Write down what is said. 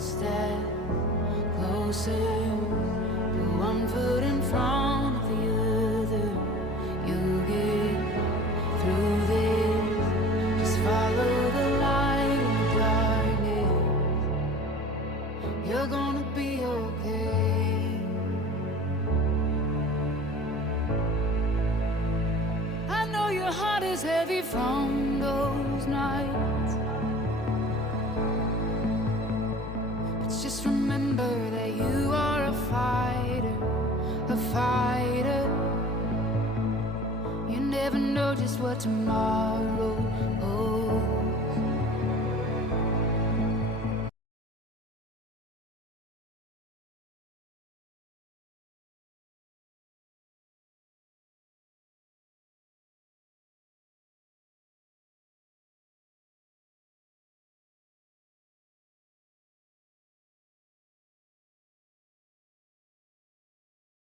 step closer, put one foot in front of the other. You'll get through this. Just follow the light in the darkness. You're gonna be okay. I know your heart is heavy from those nights, but just remember that you are a fighter, a fighter. You never know just what tomorrow